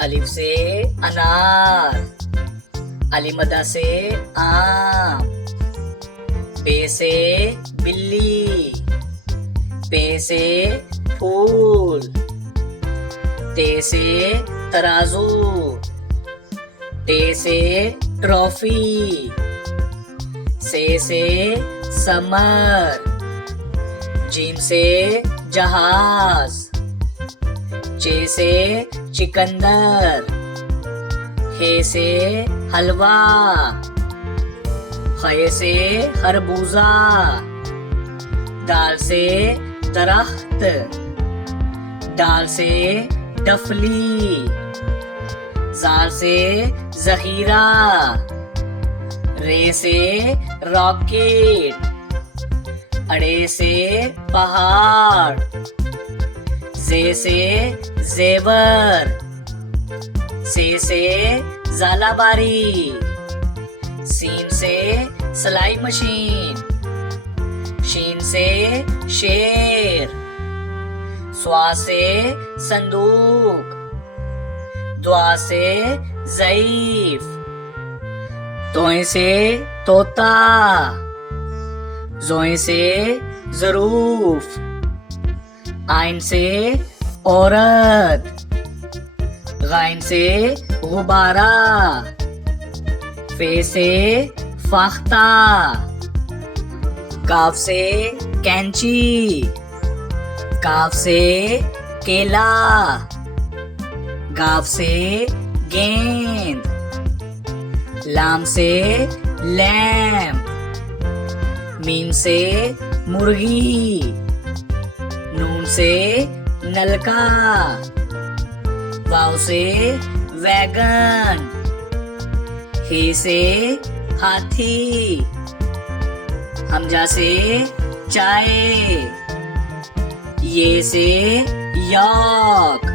अलिफ से अनार, अलीमदा से आम, बे से बिल्ली, पे से फूल, ते से तराजू, टे से ट्रॉफी, से समर, जीम से जहाज, चे से चिकंदर, हे से हलवा, खे से खरबूजा, दाल से दरख्त, दाल से डफली, जार से जखीरा, रे से रॉकेट, अड़े से पहाड़, जे से जेवर, से जालाबारी, सीन से सिलाई मशीन, शीन से शेर, स्वा से संदूक, द्वा से ज़ईफ, तोए से तोता, जोए से ज़रूफ, आइन से औरत, गाइन से गुब्बारा, फे से फाख्ता, काफ से कैंची, काफ से केला, गाफ से गेंद, लाम से लैम्प, मीम से मुर्गी, नून से नलका, वाव से वैगन, हे से हाथी, हमजा से चाय, ये से यॉक,